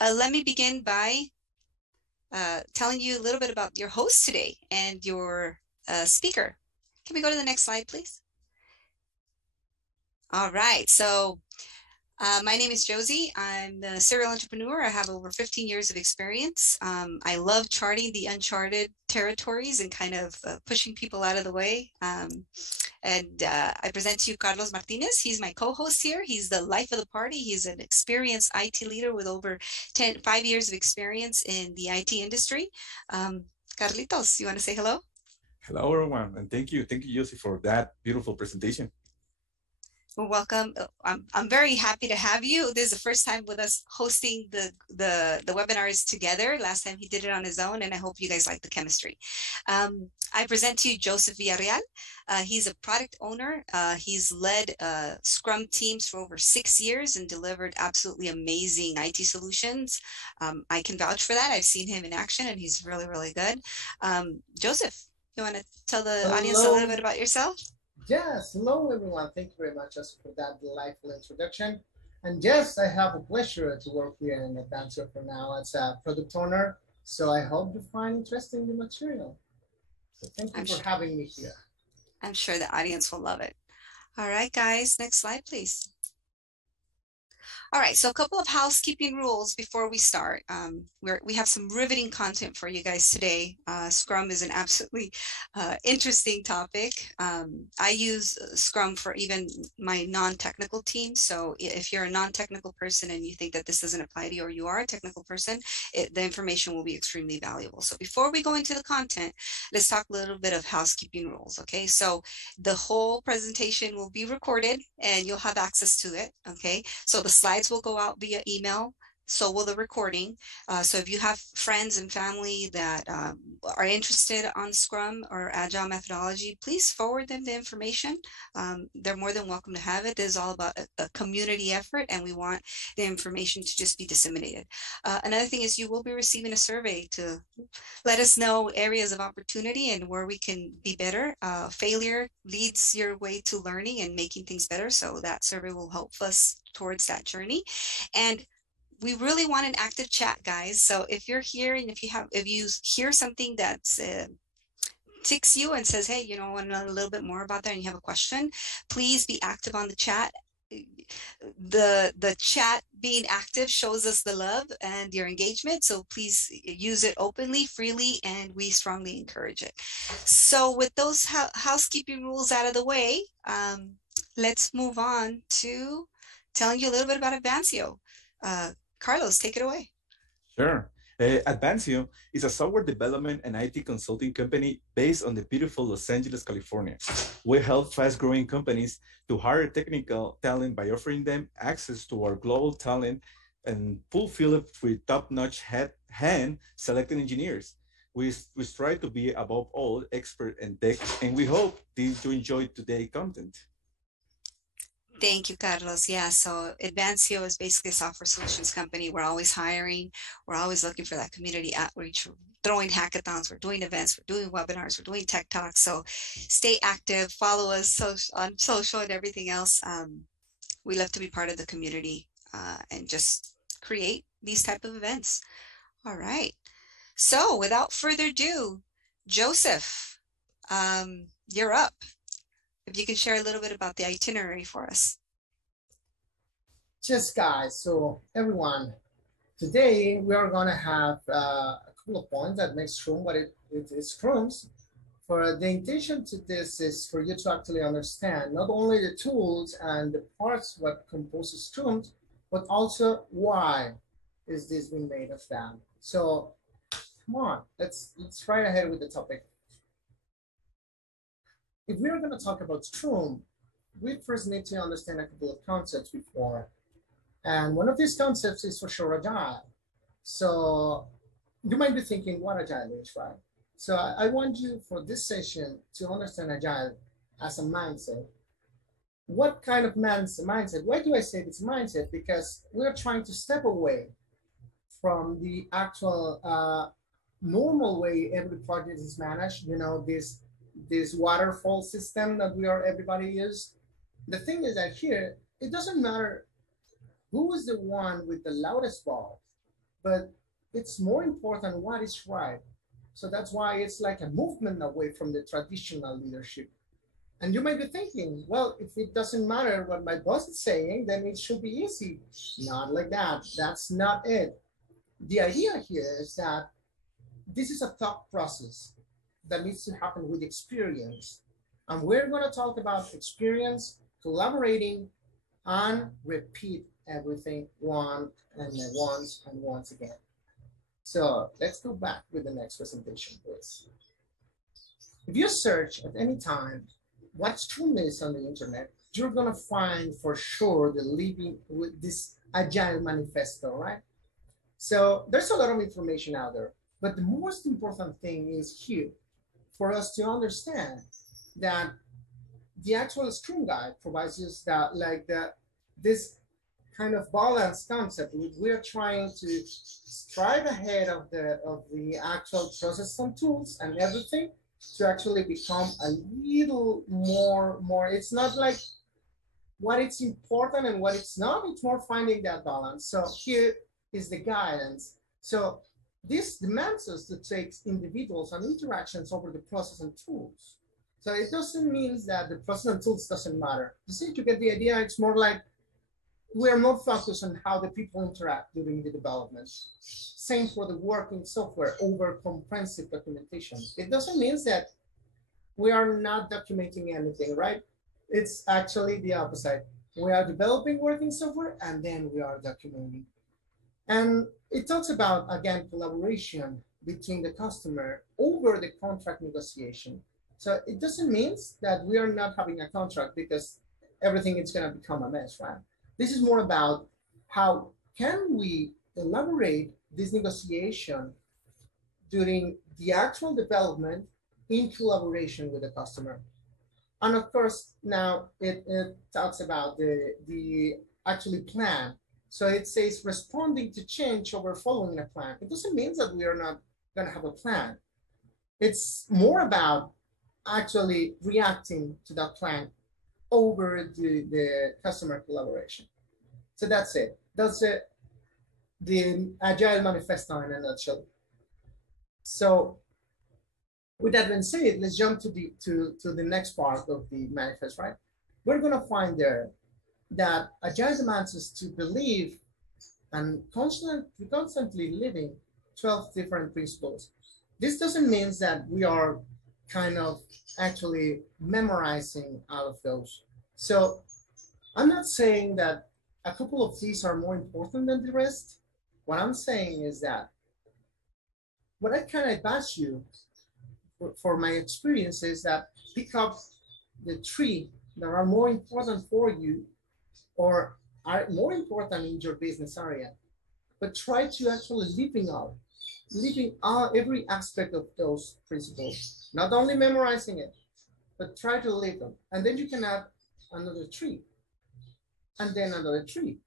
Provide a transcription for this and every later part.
let me begin by telling you a little bit about your host today and your speaker. Can we go to the next slide, please? All right, so my name is Josie. I'm a serial entrepreneur. I have over 15 years of experience. I love charting the uncharted territories and kind of pushing people out of the way. I present to you Carlos Martinez. He's my co-host here. He's the life of the party. He's an experienced IT leader with over 5 years of experience in the IT industry. Carlitos, you want to say hello? Hello, everyone, and thank you, Josie, for that beautiful presentation. Well, welcome. I'm very happy to have you. This is the first time with us hosting the webinars together. Last time he did it on his own, and I hope you guys like the chemistry. I present to you Joseph Villarreal. He's a product owner. He's led Scrum teams for over 6 years and delivered absolutely amazing IT solutions. I can vouch for that. I've seen him in action, and he's really, really good. Joseph, you want to tell the audience a little bit about yourself? Yes, hello everyone. Thank you very much for that delightful introduction. And yes, I have a pleasure to work here in Advancio for now as a product owner. So I hope you find interesting the material. So thank you for having me here. I'm sure the audience will love it. All right, guys, next slide, please. All right, so a couple of housekeeping rules before we start. We have some riveting content for you guys today. Scrum is an absolutely interesting topic. I use Scrum for even my non-technical team. So if you're a non-technical person and you think that this doesn't apply to you, or you are a technical person, the information will be extremely valuable. So before we go into the content, let's talk a little bit of housekeeping rules, okay? So the whole presentation will be recorded and you'll have access to it, okay? So the slides will go out via email, so will the recording. So if you have friends and family that are interested on Scrum or Agile methodology, please forward them the information. They're more than welcome to have it. This is all about a community effort, and we want the information to just be disseminated. Another thing is you will be receiving a survey to let us know areas of opportunity and where we can be better. Failure leads your way to learning and making things better, so that survey will help us towards that journey. And we really want an active chat, guys. So if you're here and if you hear something that's ticks you and says, hey, I want to know a little bit more about that, and you have a question, please be active on the chat. The chat being active shows us the love and your engagement, so please use it openly, freely, and we strongly encourage it. So with those housekeeping rules out of the way, let's move on to telling you a little bit about Advancio. Carlos, take it away. Sure. Advancio is a software development and IT consulting company based on the beautiful Los Angeles, California. We help fast-growing companies to hire technical talent by offering them access to our global talent and fulfill it with top-notch hand-selected engineers. We strive to be, above all, expert in tech, and we hope you enjoy today's content. Thank you, Carlos. Yeah, so Advancio is basically a software solutions company. We're always hiring. We're always looking for that community outreach. We're throwing hackathons. We're doing events. We're doing webinars. We're doing tech talks. So stay active. Follow us on social and everything else. We love to be part of the community and just create these type of events. All right. So without further ado, Joseph, you're up. If you can share a little bit about the itinerary for us. Yes, guys. So everyone, today we are going to have a couple of points that make Scrum what it is Scrums. For the intention to this is for you to actually understand not only the tools and the parts what composes Scrum, but also why is this being made of that. So come on, let's right ahead with the topic. If we are going to talk about Scrum, we first need to understand a couple of concepts before. And one of these concepts is for sure Agile. So you might be thinking what Agile is, right? So I want you for this session to understand Agile as a mindset. What kind of mindset? Why do I say it's mindset? Because we're trying to step away from the actual normal way every project is managed, this waterfall system that everybody use. The thing is that here, it doesn't matter who is the one with the loudest ball. but it's more important what is right. So that's why it's like a movement away from the traditional leadership. And you might be thinking, well, if it doesn't matter what my boss is saying, then it should be easy. Not like that. That's not it. The idea here is that this is a thought process that needs to happen with experience. And we're going to talk about experience, collaborating, and repeat everything once and once again. So let's go back with the next presentation, please. If you search at any time what Scrum is on the internet, you're going to find for sure the living with this Agile Manifesto, right? So there's a lot of information out there, but the most important thing is here for us to understand that the actual Scrum guide provides us that this kind of balanced concept. We're trying to strive ahead of the actual process and tools and everything to actually become a little more. It's not like what it's important and what it's not. It's more finding that balance. So here is the guidance. So this demands us to take individuals and interactions over the process and tools. So it doesn't mean that the process and tools doesn't matter. You see, you get the idea. It's more like we're more focused on how the people interact during the development. Same for the working software over comprehensive documentation. It doesn't mean that we are not documenting anything, right? It's actually the opposite. We are developing working software and then we are documenting. And it talks about, again, collaboration between the customer over the contract negotiation. So it doesn't mean that we are not having a contract because everything is going to become a mess, right? This is more about how can we elaborate this negotiation during the actual development in collaboration with the customer. And of course, now it talks about the actually plan. So it says responding to change over following a plan. It doesn't mean that we are not going to have a plan. It's more about actually reacting to that plan over the customer collaboration. So that's it. That's it. The Agile Manifesto in a nutshell. So with that being said, let's jump to the next part of the manifest, right? We're going to find there that Agile demands us to believe and constantly living 12 different principles. This doesn't mean that we are kind of actually memorizing all of those. So I'm not saying that a couple of these are more important than the rest. What I'm saying is that what I can advise you for my experience is that pick up the three that are more important for you or are more important in your business area, but try to actually living out every aspect of those principles, not only memorizing it, but try to live them. And then you can add another three, and then another three.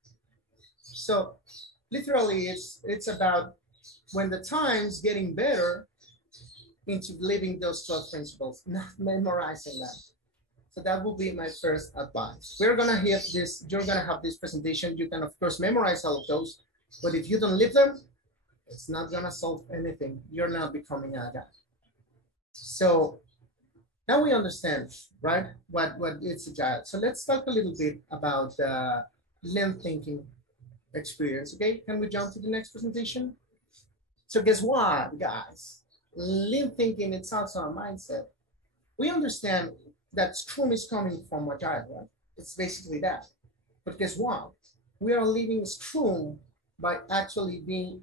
So literally it's about when the time's getting better into living those 12 principles, not memorizing them. So that will be my first advice. We're gonna hear this, you're gonna have this presentation. You can of course memorize all of those, but if you don't live them, it's not gonna solve anything. You're not becoming a guy. So now we understand, right, what it's Agile. So let's talk a little bit about lean thinking experience. Okay, can we jump to the next presentation? So guess what, guys? Lean thinking, it's also a mindset. We understand that Scrum is coming from Agile, right? It's basically that. But guess what? We are living Scrum by actually being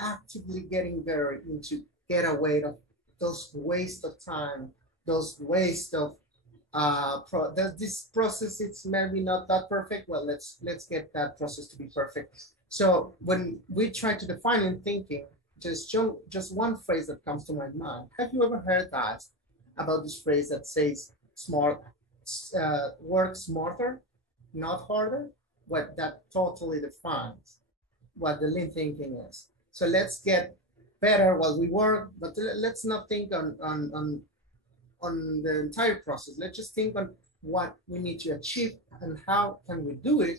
actively getting better into get away of those waste of time, those waste of this process. It's maybe not that perfect. Well, let's get that process to be perfect. So when we try to define in thinking, just one phrase that comes to my mind. Have you ever heard that about this phrase that says work smarter, not harder? What that totally defines what the lean thinking is. So let's get better while we work, but let's not think on the entire process. Let's just think on what we need to achieve and how can we do it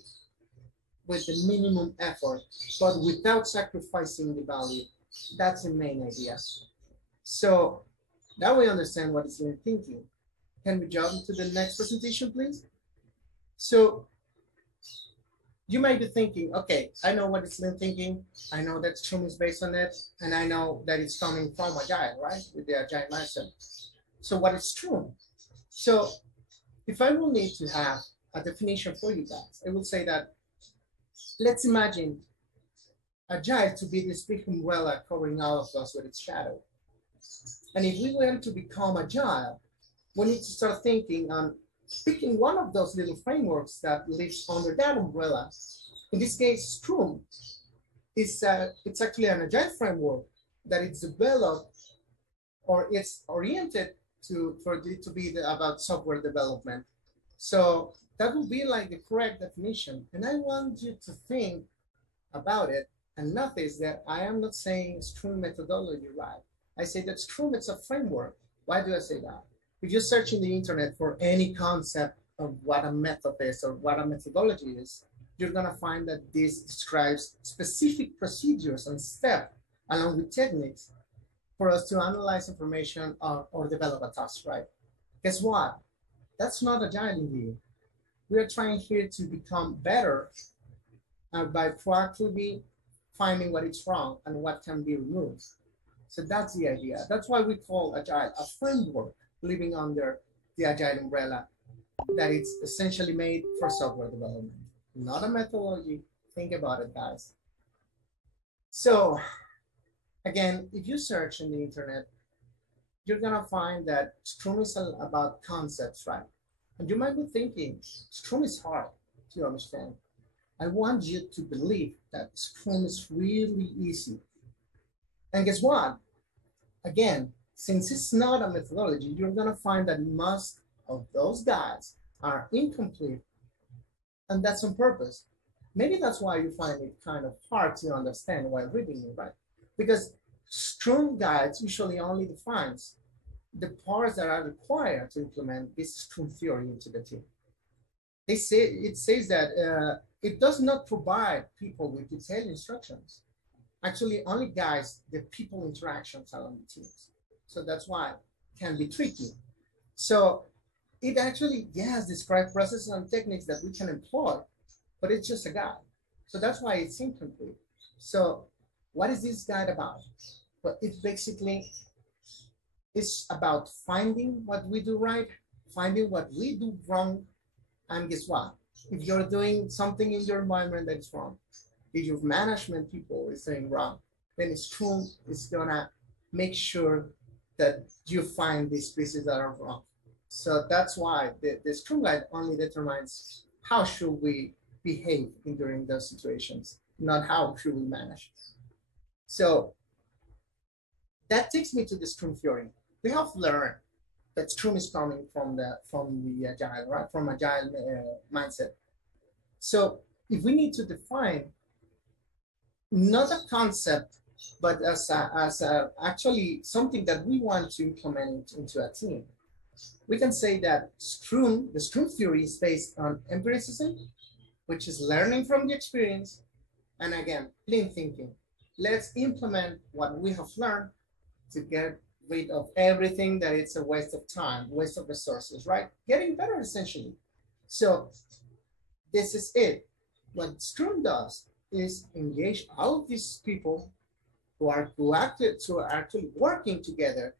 with the minimum effort, but without sacrificing the value. That's the main idea. So now we understand what is lean thinking. Can we jump to the next presentation, please? So you might be thinking, okay, I know what is lean thinking. I know that Scrum is based on it, and I know that it's coming from Agile, right? With the Agile mindset. So what is Scrum? So if I will need to have a definition for you guys, I will say that let's imagine Agile to be this big umbrella covering all of us with its shadow. And if we want to become Agile, we need to start thinking on picking one of those little frameworks that lives under that umbrella. In this case, Scrum is it's actually an Agile framework that it's developed or it's oriented for it to be about software development. So that would be like the correct definition. And I want you to think about it and notice that I am not saying Scrum methodology, right? I say that Scrum is a framework. Why do I say that? If you search in the internet for any concept of what a method is or what a methodology is, you're gonna find that this describes specific procedures and steps along with techniques for us to analyze information or develop a task, right? Guess what? That's not Agile indeed. We are trying here to become better by proactively finding what is wrong and what can be removed. So that's the idea. That's why we call Agile a framework living under the Agile umbrella that it's essentially made for software development, not a methodology. Think about it, guys. So again, if you search in the internet, you're gonna find that Scrum is about concepts, right? And you might be thinking, Scrum is hard to understand. I want you to believe that Scrum is really easy. And guess what? Again, since it's not a methodology, you're gonna find that most of those guides are incomplete, and that's on purpose. Maybe that's why you find it kind of hard to understand while reading it, right? Because Scrum guides usually only defines the parts that are required to implement this Scrum theory into the team. It says that it does not provide people with detailed instructions. Actually, only guides the people interactions along the teams. So that's why it can be tricky. So it actually, yes, describes processes and techniques that we can employ, but it's just a guide. So that's why it's incomplete. So what is this guide about? Well, it basically is about finding what we do right, finding what we do wrong, and guess what? If you're doing something in your environment that is wrong, if your management people is doing wrong, then Scrum is gonna make sure that you find these pieces that are wrong. So that's why the Scrum guide only determines how should we behave during those situations, not how should we manage. So that takes me to the Scrum theory. We have learned that Scrum is coming from the Agile, right? From Agile mindset. So if we need to define not a concept, but as actually something that we want to implement into a team, we can say that the Scrum theory is based on empiricism, which is learning from the experience, and again, lean thinking. Let's implement what we have learned to get rid of everything that it's a waste of time, waste of resources, right? Getting better, essentially. So this is it. What Scrum does is engage all of these people who are actually working together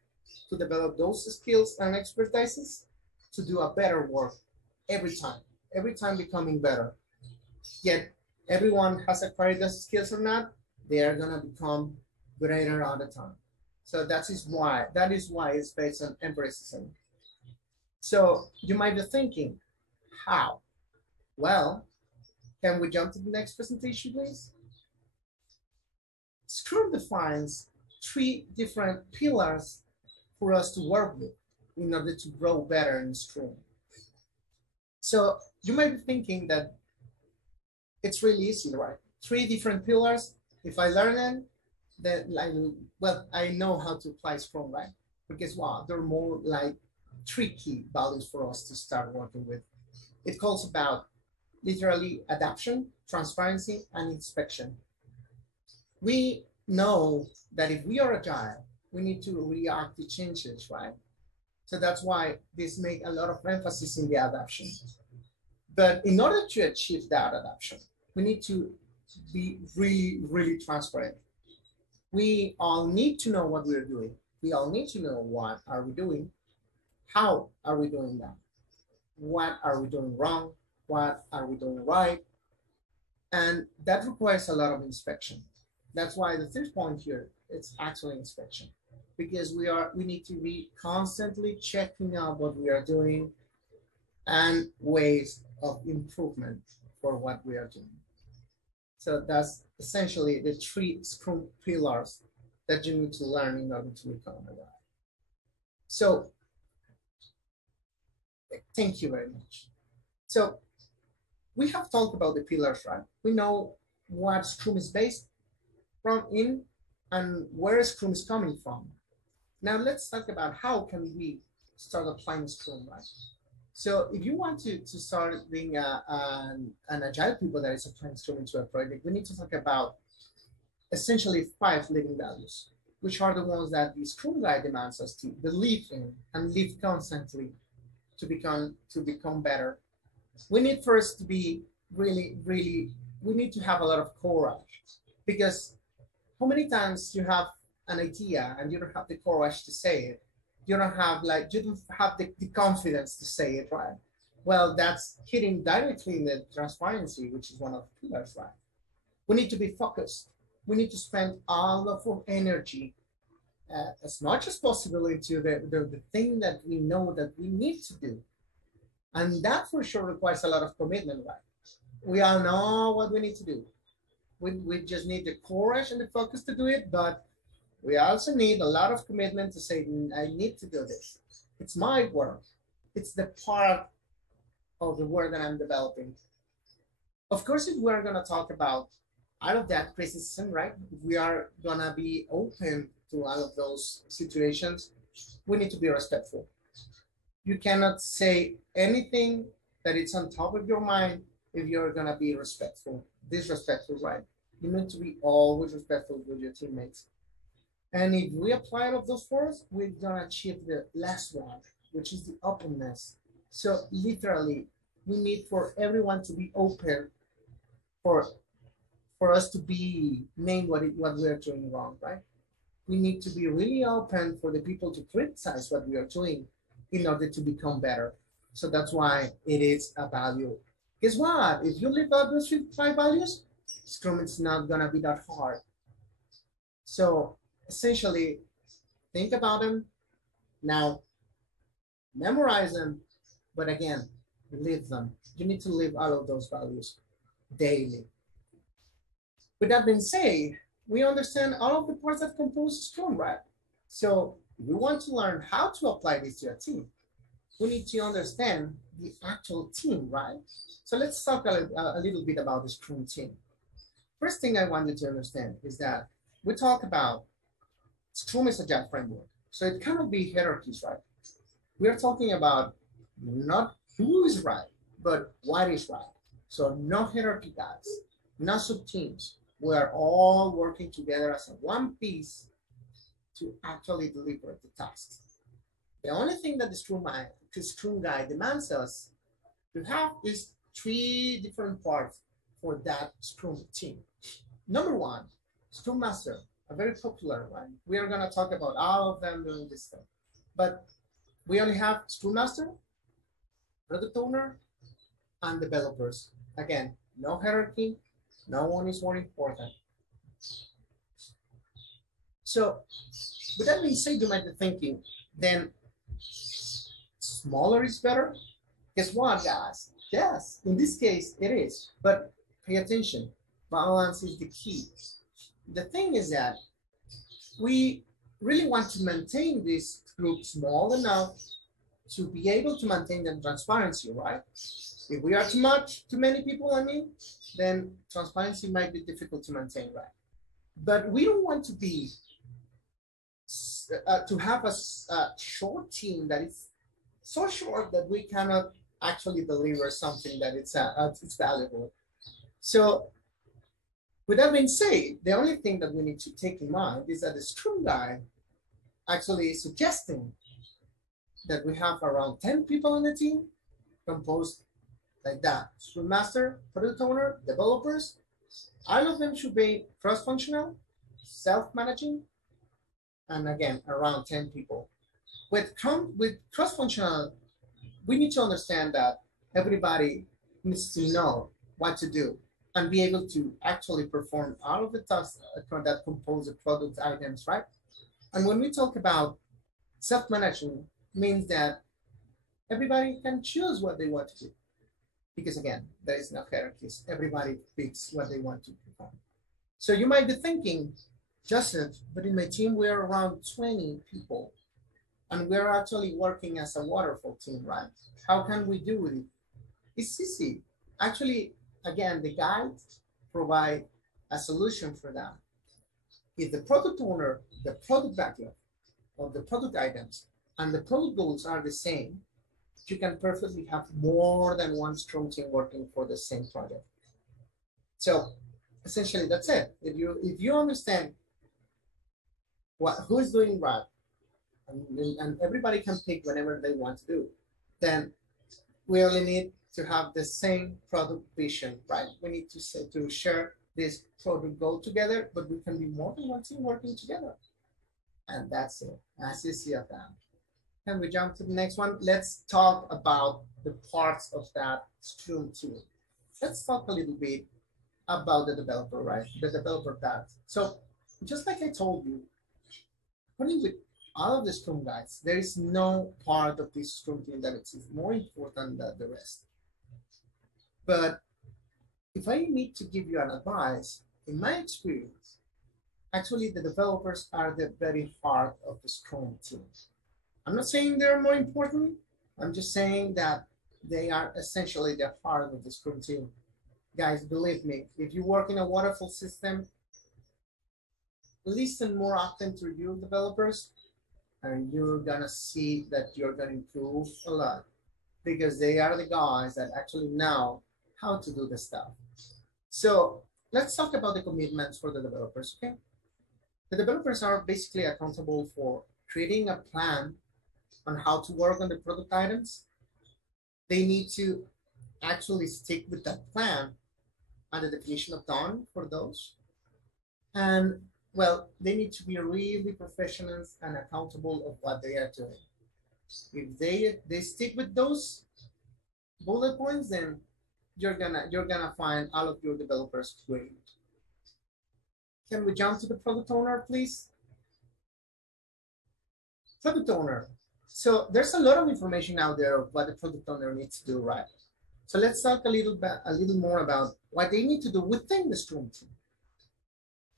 to develop those skills and expertises to do a better work every time becoming better. Yet everyone has acquired those skills or not, they are gonna become greater all the time. So that is why it's based on empiricism. So you might be thinking, how? Well, can we jump to the next presentation, please? Scrum defines 3 different pillars for us to work with in order to grow better in Scrum. So you might be thinking that it's really easy, right? 3 different pillars. If I learn them, then I know how to apply Scrum, right? But guess what? They're more like tricky values for us to start working with. It calls about literally adaptation, transparency, and inspection. We know that if we are agile, we need to react to changes, right? So that's why this make a lot of emphasis in the adaptation. But in order to achieve that adaptation, we need to be really, really transparent. We all need to know what we're doing. We all need to know what are we doing, how are we doing that, what are we doing wrong, what are we doing right, and that requires a lot of inspection. That's why the third point here, it's actually inspection, because we need to be constantly checking out what we are doing and ways of improvement for what we are doing. So that's essentially the three Scrum pillars that you need to learn in order to become agile. So thank you very much. So we have talked about the pillars, right? We know what Scrum is based from in and where Scrum is coming from. Now let's talk about how can we start applying Scrum, right? So if you want to start being an agile people that is applying Scrum into a project, we need to talk about essentially 5 living values, which are the ones that the Scrum Guide demands us to believe in and live constantly to become better. We need first to be really, we need to have a lot of courage, because how many times you have an idea and you don't have the courage to say it? You don't have the confidence to say it, right? Well, that's hitting directly in the transparency, which is one of the pillars, right? We need to be focused. We need to spend all of our energy as much as possible into the thing that we know that we need to do. And that for sure requires a lot of commitment, right? We all know what we need to do. We just need the courage and the focus to do it, but we also need a lot of commitment to say, I need to do this. It's my work. It's the part of the work that I'm developing. Of course, if we're going to talk about out of that criticism, right? If we are going to be open to all of those situations, we need to be respectful. You cannot say anything that it's on top of your mind if you're going to be respectful, disrespectful, right? You need to be always respectful with your teammates. And if we apply all of those fours, we're gonna achieve the last one, which is the openness. So literally, we need for everyone to be open for us to be named what we are doing wrong, right? We need to be really open for the people to criticize what we are doing in order to become better. So that's why it is a value. Guess what? If you live out those 5 values, Scrum is not gonna be that hard. So essentially, think about them now, memorize them, but again, live them. You need to live all of those values daily. With that being said, we understand all of the parts that compose Scrum, right? So if we want to learn how to apply this to a team, we need to understand the actual team, right? So let's talk a little bit about the Scrum team. First thing I wanted to understand is that we talk about Scrum is a Agile framework, so it cannot be hierarchies, right? We are talking about not who is right, but what is right. So no hierarchy, guys, no sub-teams. We are all working together as a one piece to actually deliver the tasks. The only thing that the Scrum Guide demands us to have is 3 different parts for that Scrum team. Number 1, Scrum Master, a very popular one. We are going to talk about all of them during this thing. But we only have Scrum Master, Product Owner, and developers. Again, no hierarchy, no one is more important. So with that being said, you might be thinking, then smaller is better? Guess what, guys? Yes, in this case it is, but pay attention. Balance is the key. The thing is that we really want to maintain this group small enough to be able to maintain the transparency, right? If we are too many people, then transparency might be difficult to maintain, right? But we don't want to be to have a short team that is so short that we cannot actually deliver something that it's valuable. So with that being said, the only thing that we need to take in mind is that the Scrum Guide actually is suggesting that we have around 10 people on the team composed like that. Scrum Master, Product Owner, developers, all of them should be cross-functional, self-managing, and again, around 10 people. With cross-functional, we need to understand that everybody needs to know what to do and be able to actually perform all of the tasks that compose the product items, right? And when we talk about self-managing, means that everybody can choose what they want to do. Because again, there is no hierarchies. Everybody picks what they want to perform. So you might be thinking, Joseph, but in my team, we're around 20 people. And we're actually working as a waterfall team, right? How can we do it? It's easy. Actually, again, the guides provide a solution for that. If the product owner, the product backlog, or the product items, and the product goals are the same, you can perfectly have more than one Scrum team working for the same project. So essentially, that's it. If you understand who is doing what, and everybody can pick whenever they want to do, then we only need to have the same product vision, right? We need to share this product goal together, but we can be more than one team working together. And that's it, as you see of that. Can we jump to the next one? Let's talk about the parts of that Scrum team. Let's talk a little bit about the developer, right? The developer part. So just like I told you, according with all of the Scrum guides, there is no part of this Scrum team that is more important than the rest. But if I need to give you an advice, in my experience, actually the developers are the very heart of the Scrum team. I'm not saying they're more important. I'm just saying that they are essentially the heart of the Scrum team. Guys, believe me, if you work in a waterfall system, listen more often to your developers, and you're gonna see that you're gonna improve a lot, because they are the guys that actually know how to do the stuff. So let's talk about the commitments for the developers, okay? The developers are basically accountable for creating a plan on how to work on the product items. They need to actually stick with that plan and the definition of done for those. And well, they need to be really professional and accountable of what they are doing. If they stick with those bullet points, then you're gonna find all of your developers great. Can we jump to the product owner, please? Product owner. So there's a lot of information out there of what the product owner needs to do, right? So let's talk a little more about what they need to do within the Scrum team.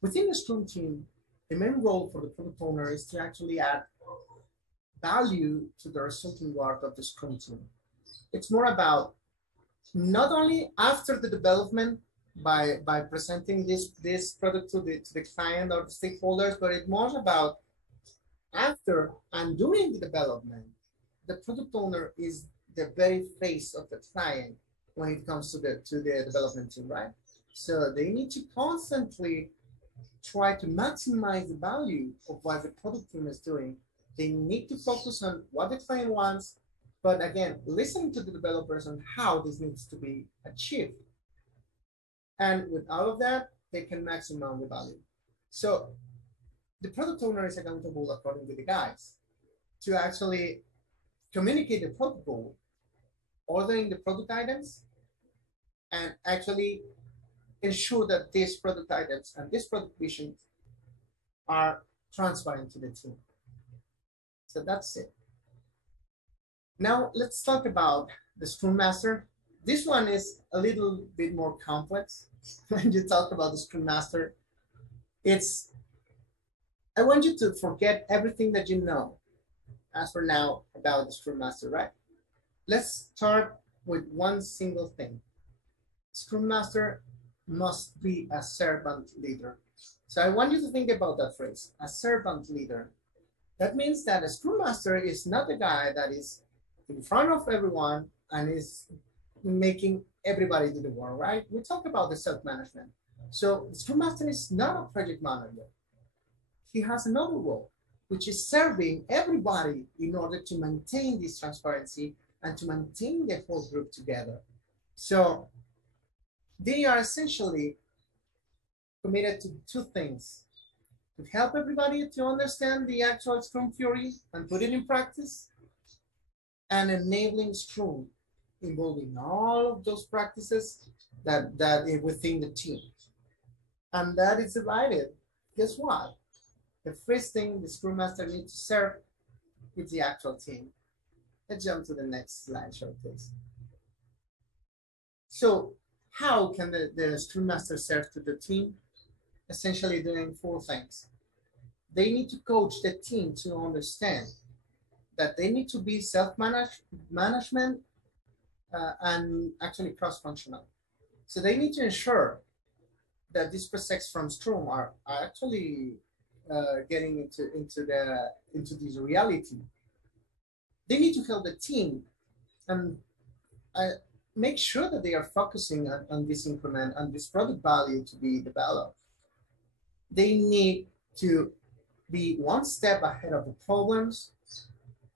Within the Scrum team, the main role for the product owner is to actually add value to the resulting work of the Scrum team. It's more about not only after the development by presenting this product to the client or the stakeholders, but it's more about after and during the development. The product owner is the very face of the client when it comes to the development team, right? So they need to constantly try to maximize the value of what the product team is doing. They need to focus on what the client wants, but again, listening to the developers on how this needs to be achieved. And with all of that, they can maximize the value. So the product owner is accountable, according to the guides, to actually communicate the product goal, ordering the product items, and actually ensure that these product items and this product vision are transparent to the team. So that's it. Now let's talk about the Scrum Master. This one is a little bit more complex. When you talk about the Scrum Master, I want you to forget everything that you know as for now about the Scrum Master, right? Let's start with one single thing. Scrum Master must be a servant leader. So I want you to think about that phrase, a servant leader. That means that a Scrum Master is not the guy that is in front of everyone and is making everybody do the work, right? We talk about the self-management. So Scrum Master is not a project manager. He has another role, which is serving everybody in order to maintain this transparency and to maintain the whole group together. So they are essentially committed to two things: to help everybody to understand the actual Scrum theory and put it in practice, and enabling Scrum, involving all of those practices that within the team. And that is divided. Guess what? The first thing the Scrum Master needs to serve is the actual team. Let's jump to the next slideshow, please. So how can the Scrum Master serve to the team? Essentially doing four things. They need to coach the team to understand that they need to be self-management and actually cross-functional. So they need to ensure that these precepts from Scrum are actually getting into this reality. They need to help the team and make sure that they are focusing on this increment and this product value to be developed. They need to be one step ahead of the problems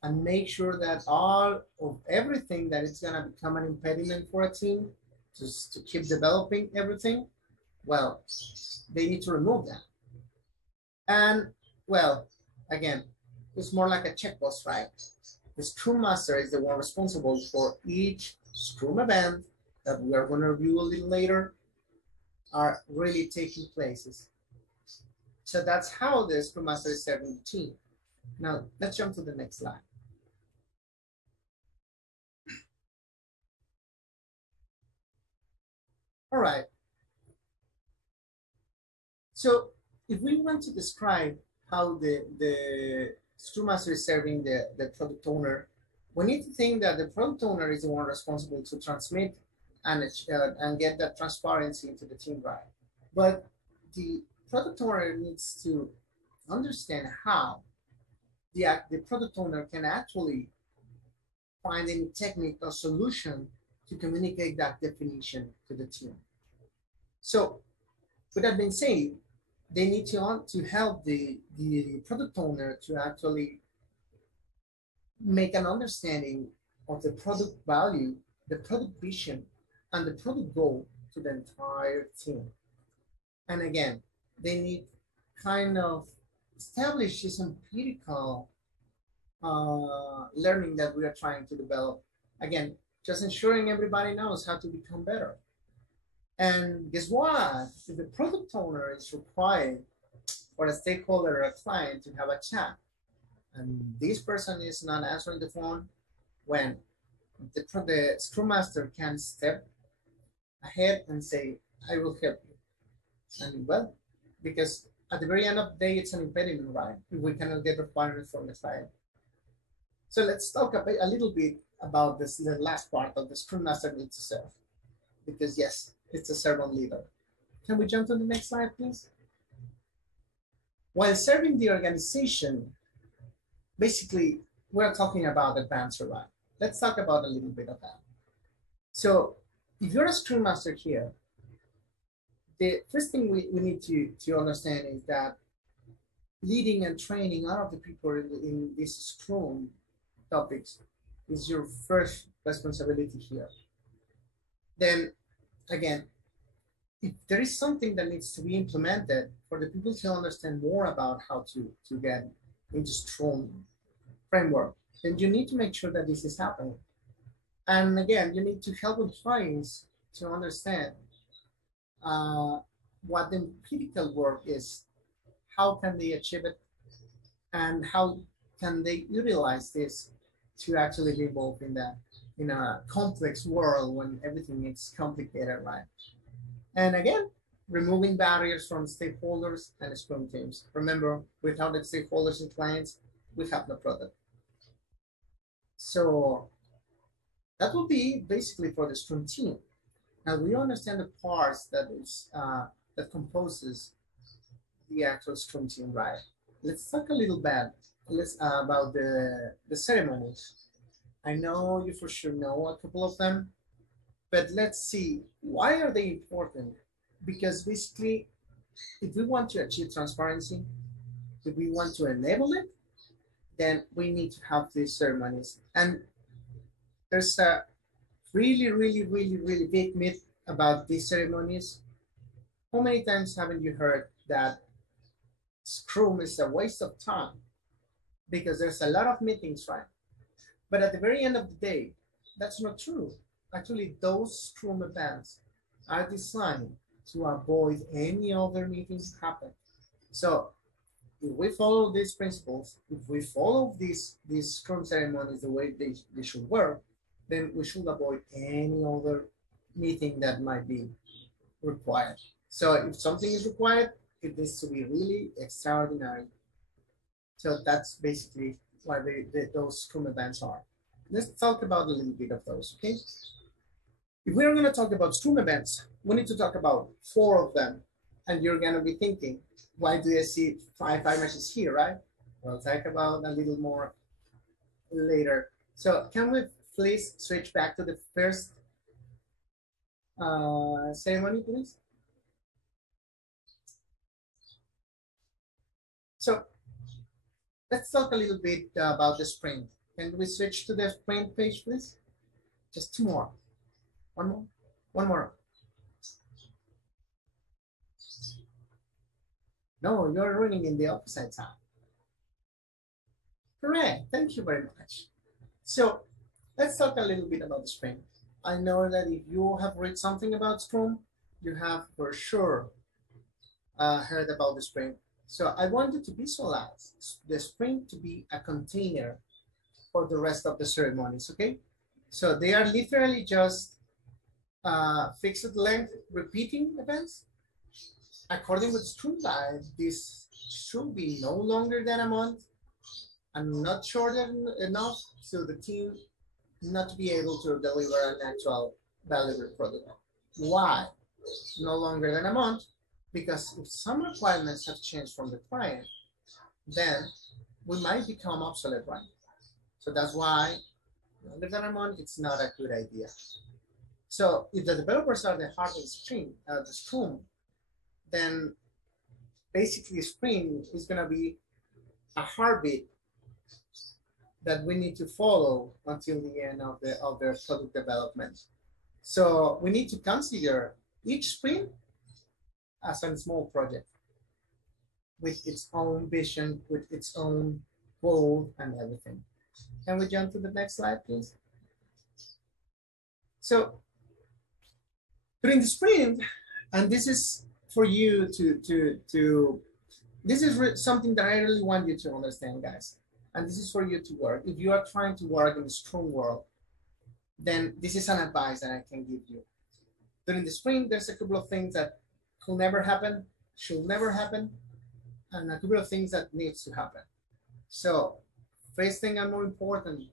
and make sure that all of everything that is going to become an impediment for a team to keep developing everything, well, they need to remove that. And well, again, it's more like a checkbox, right? The Scrum Master is the one responsible for each Scrum event that we are going to review a little later are really taking places. So that's how the Scrum Master is serving the team. Now, let's jump to the next slide. All right. So if we want to describe how the Scrum Master is serving the product owner, we need to think that the product owner is the one responsible to transmit and get that transparency into the team, right? But the product owner needs to understand how the product owner can actually find any technique or solution to communicate that definition to the team. So with that being said, they need to help the product owner to actually make an understanding of the product value, the product vision, and the product goal to the entire team. And again, they need kind of establish this empirical learning that we are trying to develop. Again, just ensuring everybody knows how to become better. And guess what? If the product owner is required for a stakeholder or a client to have a chat, and this person is not answering the phone, when the Scrum Master can step ahead and say, I will help you. And well, because at the very end of the day, it's an impediment, right? If we cannot get requirements from the client. So let's talk a little bit about this, the last part of the Scrum Master needs to serve. Because yes, it's a servant leader. Can we jump to the next slide, please? While serving the organization, basically, we're talking about Advancio, right? Let's talk about a little bit of that. So if you're a Scrum Master here, the first thing we need to understand is that leading and training all of the people in this Scrum topics is your first responsibility here. Then again, if there is something that needs to be implemented for the people to understand more about how to get into Scrum framework, then you need to make sure that this is happening. And again, you need to help employees to understand what the empirical work is, how can they achieve it, and how can they utilize this to actually be involved in that, in a complex world when everything is complicated, right? And again, removing barriers from stakeholders and Scrum teams. Remember, without the stakeholders and clients, we have no product. So that will be basically for the Scrum team. Now we understand the parts that is that composes the actual Scrum team, right? Let's talk a little bit about the ceremonies I know you for sure know a couple of them, but let's see, why are they important? Because basically, if we want to achieve transparency, if we want to enable it, then we need to have these ceremonies. And there's a really big myth about these ceremonies. How many times haven't you heard that Scrum is a waste of time because there's a lot of meetings, right? But at the very end of the day, that's not true. Actually, those Scrum events are designed to avoid any other meetings happen. So if we follow these principles, if we follow these Scrum ceremonies the way they should work, then we should avoid any other meeting that might be required. So if something is required, it needs to be really extraordinary. So that's basically why those Scrum events are. Let's talk about a little bit of those, okay? If we're going to talk about Scrum events, we need to talk about 4 of them. And you're going to be thinking, why do I see 5 images here, right? We'll talk about a little more later. So can we please switch back to the first ceremony, please? So let's talk a little bit about the sprint. Can we switch to the sprint page, please? Just 2 more. One more. No, you're running in the opposite side. Correct. Thank you very much. So let's talk a little bit about the sprint. I know that if you have read something about Scrum, you have for sure heard about the sprint. So I wanted to visualize the sprint to be a container for the rest of the ceremonies, okay? So they are literally just fixed length repeating events. According with Scrum Guide, this should be no longer than a month and not shorter enough so the team not to be able to deliver an actual valuable product. Why no longer than a month? Because if some requirements have changed from the client, then we might become obsolete, right? So that's why longer than a month, it's not a good idea. So if the developers are the heart of the Scrum, then basically sprint is going to be a heartbeat that we need to follow until the end of the product development. So we need to consider each sprint as a small project with its own vision, with its own goal and everything. Can we jump to the next slide, please? So during the sprint, and this is for you this is something that I really want you to understand, guys. And this is for you to work. If you are trying to work in the Scrum world, then this is an advice that I can give you. During the sprint, there's a couple of things that could never happen, should never happen, and a couple of things that needs to happen. So first thing and more important,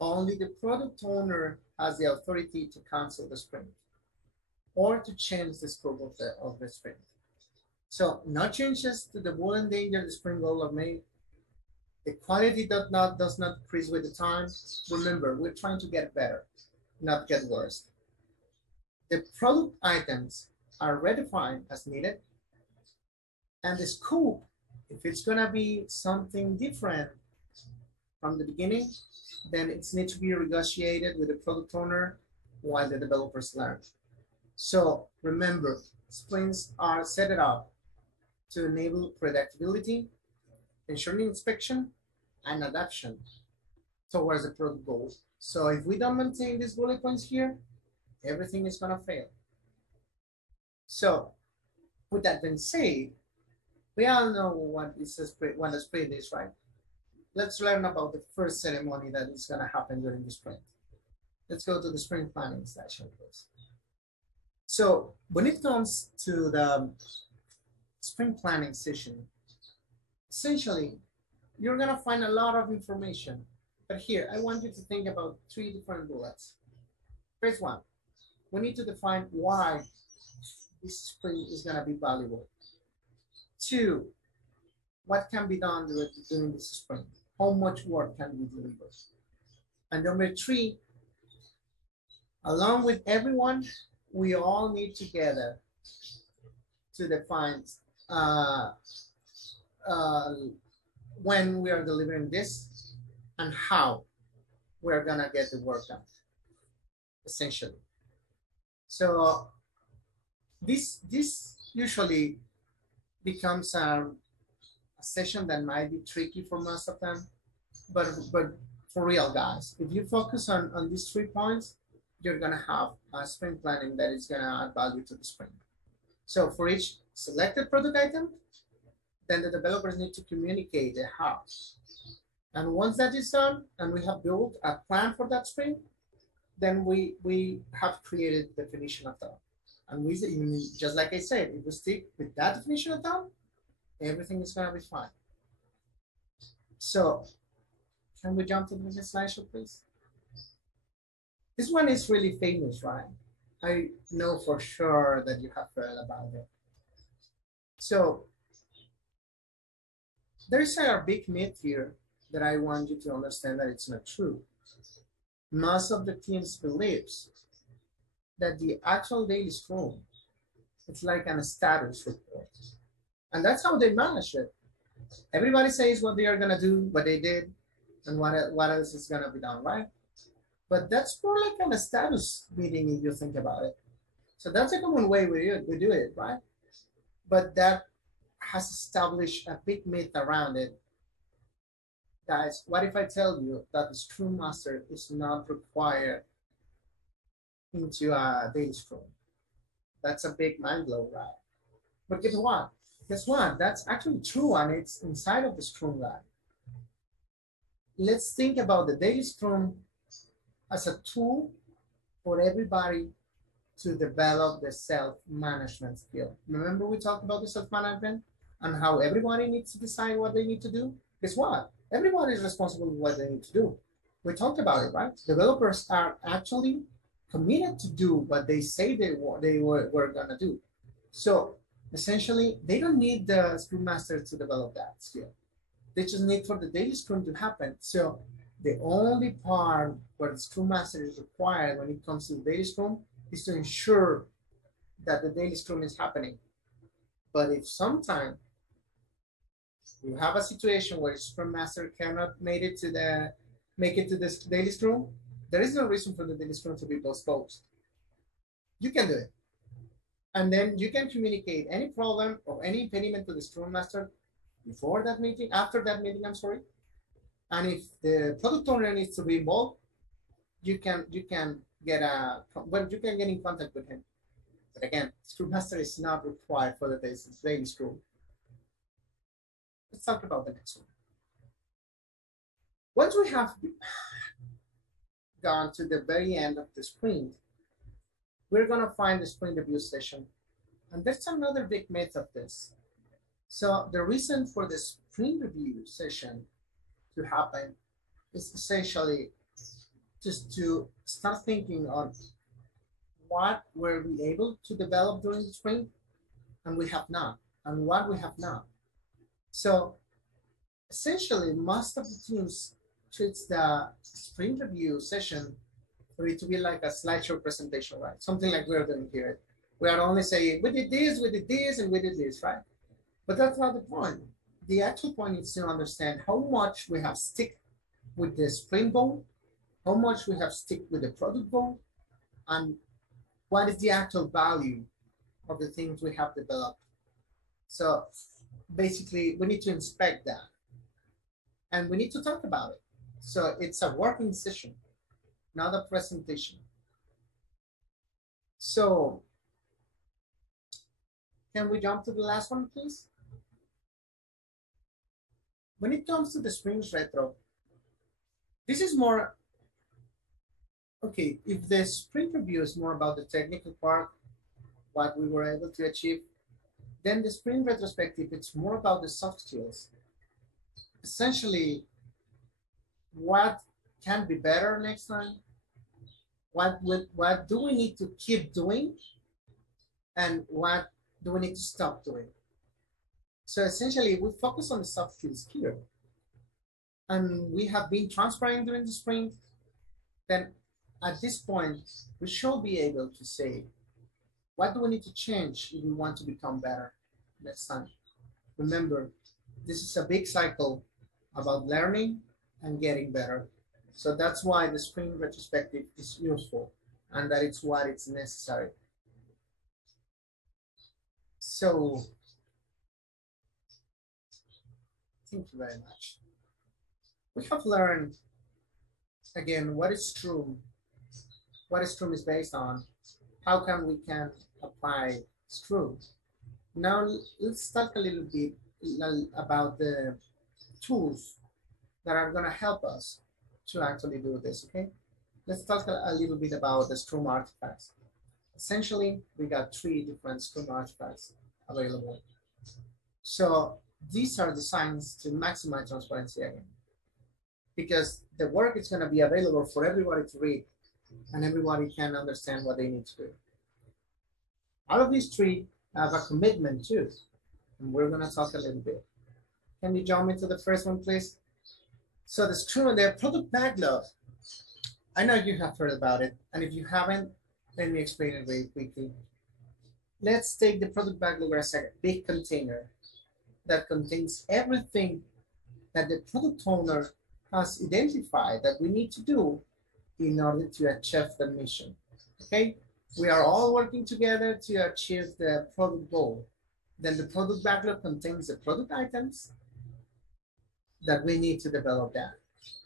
only the product owner has the authority to cancel the sprint or to change the scope of the sprint. So no changes to the will endanger the sprint goal are made. The quality does not increase with the time. Remember, we're trying to get better, not get worse. The product items are redefined as needed. And the scope, if it's gonna be something different from the beginning, then it's need to be negotiated with the product owner while the developers learn. So remember, sprints are set up to enable predictability, ensuring inspection, and adaptation towards the product goals. So if we don't maintain these bullet points here, everything is gonna fail. So with that being said, we all know what a sprint is, right? Let's learn about the first ceremony that is gonna happen during the sprint. Let's go to the sprint planning session, please. So when it comes to the sprint planning session, essentially, you're gonna find a lot of information. But here, I want you to think about 3 different bullets. First one, we need to define why this sprint is gonna be valuable. 2, what can be done during this sprint? How much work can be delivered? And number three, along with everyone, we all need together to define uh, uh, when we are delivering this and how we're gonna get the work done, essentially. So this usually becomes a session that might be tricky for most of them, but for real, guys, if you focus on these 3 points, you're gonna have a sprint planning that is gonna add value to the sprint. So for each selected product item, then the developers need to communicate the how. And once that is done, and we have built a plan for that sprint, then we have created definition of that. And we, just like I said, if we stick with that definition of that, everything is gonna be fine. So can we jump to the next slide, please? This one is really famous, right? I know for sure that you have heard about it. So there's a big myth here that I want you to understand that it's not true. Most of the teams believes that the actual daily scrum, it's like a status report. And that's how they manage it. Everybody says what they are gonna do, what they did, and what else is gonna be done, right? But that's more like a status meeting if you think about it. So that's a common way we do it, right? But that has established a big myth around it. Guys, what if I tell you that the Scrum Master is not required into a daily Scrum? That's a big mind blow, right? But guess what? Guess what? That's actually true, and it's inside of the Scrum Guide. Let's think about the daily Scrum as a tool for everybody to develop the self-management skill. Remember we talked about the self-management and how everybody needs to decide what they need to do? Guess what? Everybody is responsible for what they need to do. We talked about it, right? Developers are actually committed to do what they say they were gonna do. So essentially, they don't need the Scrum Master to develop that skill. They just need for the daily Scrum to happen. So the only part where the Scrum Master is required when it comes to the daily Scrum is to ensure that the daily Scrum is happening. But if sometime you have a situation where Scrum Master cannot make it to this daily Scrum, there is no reason for the daily Scrum to be postponed. You can do it. And then you can communicate any problem or any impediment to the Scrum Master before that meeting, after that meeting, I'm sorry. And if the product owner needs to be involved, you can get in contact with him. But again, Scrum Master is not required for the daily Scrum. Let's talk about the next one. Once we have gone to the very end of the sprint, we're gonna find the sprint review session. And that's another big myth of this. So the reason for the sprint review session to happen is essentially just to start thinking on what were we able to develop during the sprint and we have not, and what we have not. So essentially, most of the teams treats the sprint review session for it to be like a slideshow presentation, right? Something like we're doing here. We are only saying, we did this, and we did this, right? But that's not the point. The actual point is to understand how much we have stick with the sprint goal, how much we have stick with the product goal, and what is the actual value of the things we have developed. So basically, we need to inspect that. And we need to talk about it. So it's a working session, not a presentation. So can we jump to the last one, please? When it comes to the sprint retro, this is more, okay, if the sprint review is more about the technical part, what we were able to achieve, then the sprint retrospective, it's more about the soft skills. Essentially, what can be better next time? What do we need to keep doing? And what do we need to stop doing? So essentially, we focus on the soft skills here. And we have been transparent during the sprint. then at this point, we should be able to say, what do we need to change if we want to become better next time? Remember, this is a big cycle about learning and getting better. So that's why the sprint retrospective is useful, and that it's what it's necessary. So thank you very much. We have learned, again, what is Scrum is based on, how we can apply Scrum. Now let's talk a little bit about the tools that are going to help us to actually do this, okay? Let's talk a little bit about the Scrum artifacts. Essentially, we got 3 different Scrum artifacts available. So these are designed to maximize transparency again, because the work is going to be available for everybody to read, and everybody can understand what they need to do. Out of these 3 have a commitment too, and we're going to talk a little bit. Can you jump into the first one, please? So the Scrum, the product backlog. I know you have heard about it, and if you haven't, let me explain it very quickly. Let's take the product backlog as a big container that contains everything that the product owner has identified that we need to do in order to achieve the mission. Okay, we are all working together to achieve the product goal. Then the product backlog contains the product items that we need to develop that.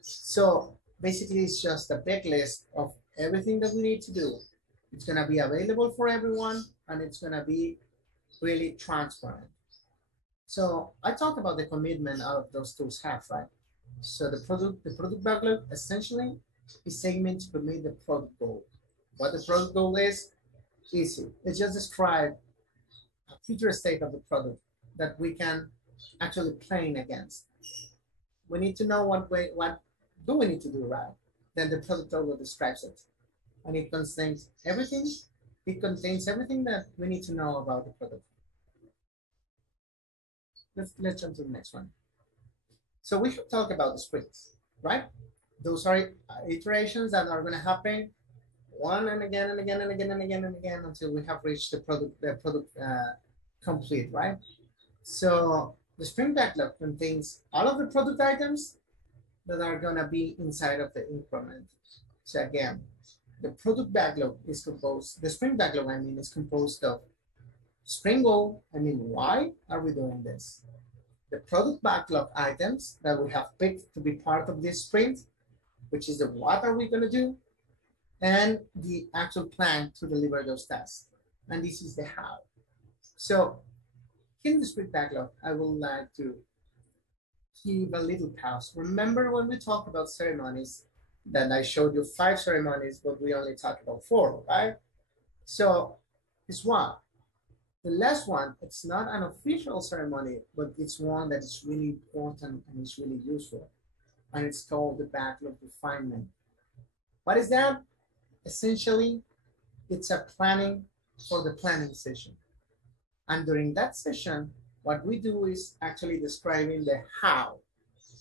So basically, it's just a big list of everything that we need to do. It's going to be available for everyone, and it's going to be really transparent. So I talked about the commitment out of those tools have, right? So the product backlog essentially is aiming to commit the product goal. What the product goal is easy. It just describes a future state of the product that we can actually plan against. We need to know what do we need to do, right? Then the product owner describes it, and it contains everything. It contains everything that we need to know about the product. Let's jump to the next one. So we should talk about the sprints, right? Those are iterations that are going to happen one and again and again and again and again and again until we have reached the product complete, right? So the sprint backlog contains all of the product items that are going to be inside of the increment. So again, the product backlog is composed, the sprint backlog, I mean, is composed of sprint goal. I mean, why are we doing this? The product backlog items that we have picked to be part of this sprint, which is the what are we going to do, and the actual plan to deliver those tasks. And this is the how. So in the sprint backlog, I would like to give a little pause. Remember when we talked about ceremonies, that I showed you 5 ceremonies, but we only talked about 4, right? So it's one. The last one, it's not an official ceremony, but it's one that is really important and is really useful. And it's called the backlog refinement. What is that? Essentially, it's a planning for the planning session. And during that session, what we do is actually describing the how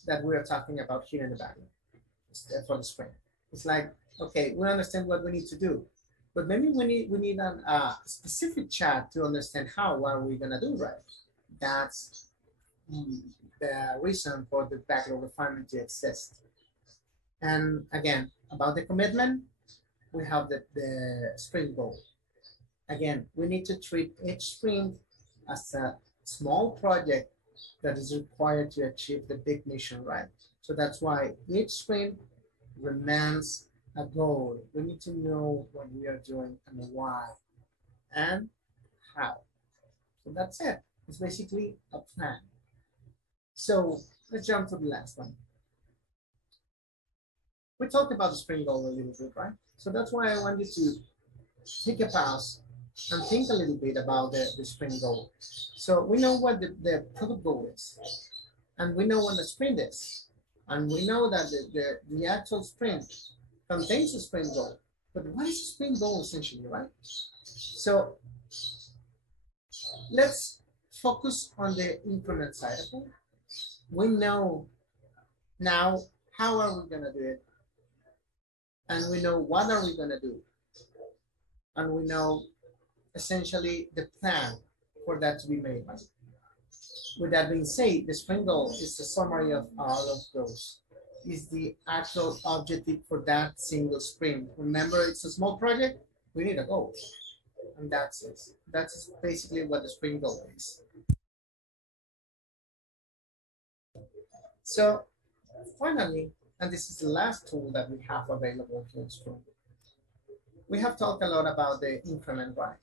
that we're talking about here in the backlog for the sprint. It's like, okay, we understand what we need to do, but maybe we need a specific chat to understand what are we gonna do, right? That's the reason for the backlog refinement to exist. And again, about the commitment, we have the sprint goal. Again, we need to treat each sprint as a small project that is required to achieve the big mission, right? So that's why each sprint remains a goal. We need to know what we are doing and why and how. So that's it. It's basically a plan. So let's jump to the last one. We talked about the sprint goal a little bit, right? So that's why I want you to take a pause and think a little bit about the sprint goal. So we know what the product goal is, and we know what the sprint is, and we know that the actual sprint contains a sprint goal. But what is a sprint goal essentially, right? So let's focus on the increment side of it. We know now how are we gonna do it. and we know what are we going to do, and we know essentially the plan for that to be made. With that being said, the sprint goal is the summary of all of those. Is the actual objective for that single sprint. Remember, it's a small project, we need a goal. And that's it. That's basically what the sprint goal is. So finally, and this is the last tool that we have available here in Scrum, we have talked a lot about the increment, right?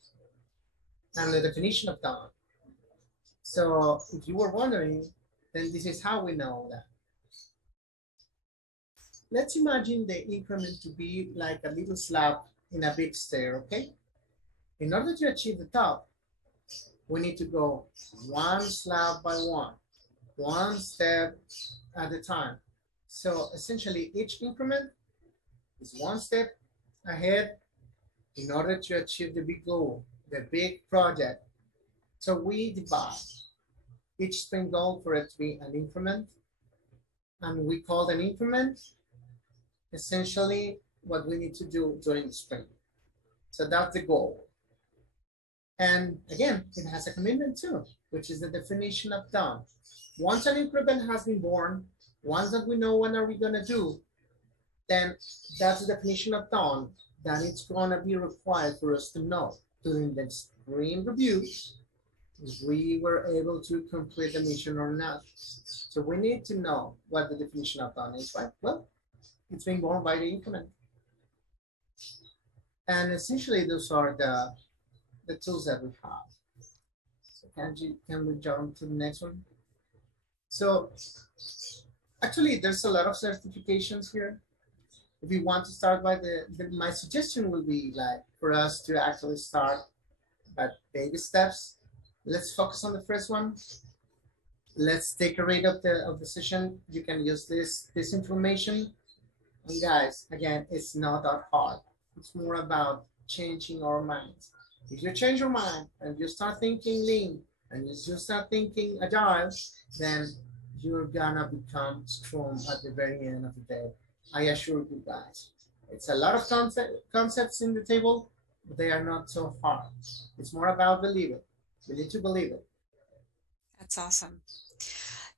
And the definition of done. So if you were wondering, then this is how we know that. Let's imagine the increment to be like a little slab in a big stair, okay? In order to achieve the top, we need to go one slab by one step at a time. So essentially each increment is one step ahead in order to achieve the big goal, the big project. So we divide each sprint goal for it to be an increment, and we call an increment essentially what we need to do during the sprint. So that's the goal. And again, it has a commitment too, which is the definition of done. Once an increment has been born, once that we know what are we gonna do, then that's the definition of done that it's gonna be required for us to know during the sprint review if we were able to complete the mission or not. So we need to know what the definition of done is, right? Well, it's being born by the increment. And essentially those are the tools that we have. So can we jump to the next one? So actually there's a lot of certifications here. If you want to start by my suggestion would be like for us to actually start at baby steps. Let's focus on the first one. Let's take a read of the session. You can use this information. And guys, again, it's not that hard. It's more about changing our minds. If you change your mind and you start thinking lean and you start thinking agile, then you're gonna become strong at the very end of the day. I assure you guys. It's a lot of concepts in the table, but they are not so hard. It's more about believing. We need to believe it. That's awesome.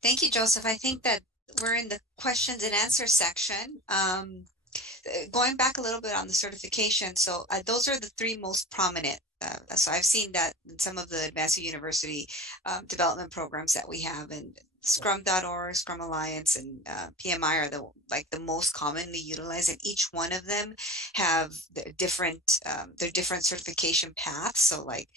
Thank you, Joseph. I think that we're in the questions and answers section. Going back a little bit on the certification, so those are the three most prominent. So I've seen that in some of the Advancio University development programs that we have, and Scrum.org, Scrum Alliance, and PMI are the most commonly utilized, and each one of them have their different certification paths. So like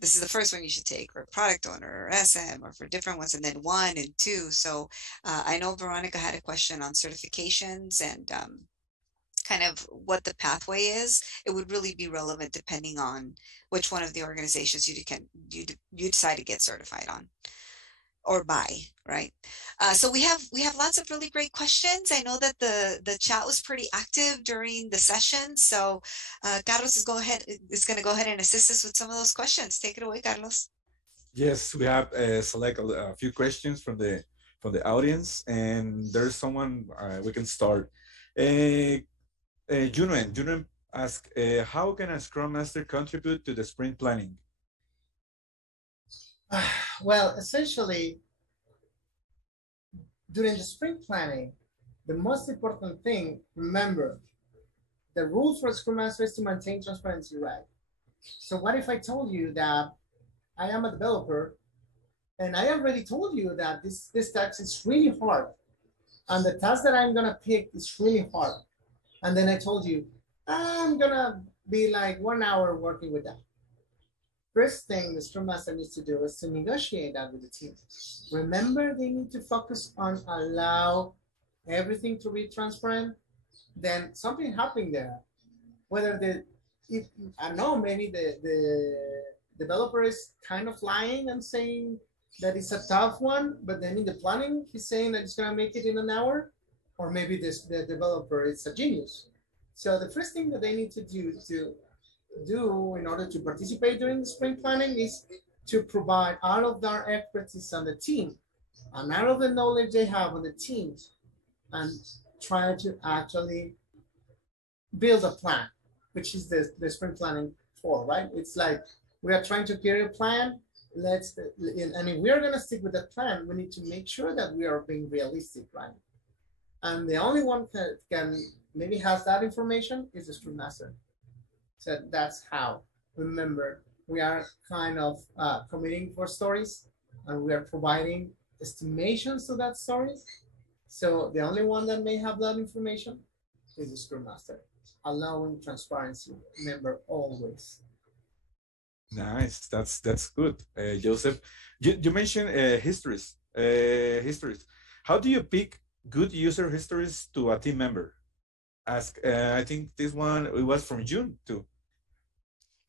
this is the first one you should take for product owner or SM, or for different ones, and then 1 and 2. So I know Veronica had a question on certifications and kind of what the pathway is. It would really be relevant depending on which one of the organizations you decide to get certified on or by, right? So we have lots of really great questions. I know that the chat was pretty active during the session. So Carlos is going to go ahead and assist us with some of those questions. Take it away, Carlos. Yes, we have select a few questions from the audience, and there's someone we can start. Junuen asked, how can a Scrum Master contribute to the sprint planning? Well, essentially, during the sprint planning, the most important thing, remember, the rule for a Scrum Master is to maintain transparency, right? So what if I told you that I am a developer and I already told you that this task is really hard and the task that I'm gonna pick is really hard. And then I told you, I'm gonna be like 1 hour working with that. First thing the Scrum Master needs to do is to negotiate that with the team. Remember, they need to focus on allow everything to be transparent. Then something happened there. Whether I know, maybe the developer is kind of lying and saying that it's a tough one, but then in the planning, he's saying that it's gonna make it in an hour, or maybe the developer is a genius. So the first thing that they need to do in order to participate during the sprint planning is to provide all of their expertise on the team and all of the knowledge they have on the team and try to actually build a plan, which is the sprint planning for, right? It's like we are trying to create a plan. And if we are going to stick with that plan, we need to make sure that we are being realistic, right? And the only one that can maybe has that information is the Scrum Master. So that's how. Remember, we are kind of committing for stories, and we are providing estimations to that stories. So the only one that may have that information is the Scrum Master, allowing transparency. Remember, always. Nice. That's good, Joseph. You mentioned histories. How do you pick good user histories to a team member? Ask. I think this one it was from June too.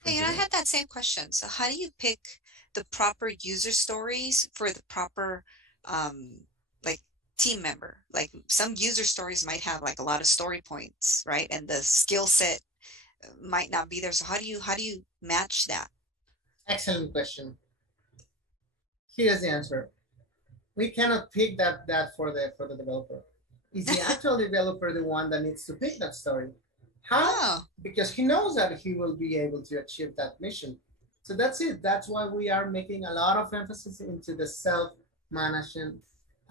Hey, and I had that same question. So how do you pick the proper user stories for the proper like team member? Like some user stories might have like a lot of story points, right? And the skill set might not be there. So how do you match that? Excellent question. Here's the answer. We cannot pick that for the developer. Is the actual developer the one that needs to pick that story? How? Oh. Because he knows that he will be able to achieve that mission. So that's it. That's why we are making a lot of emphasis into the self-management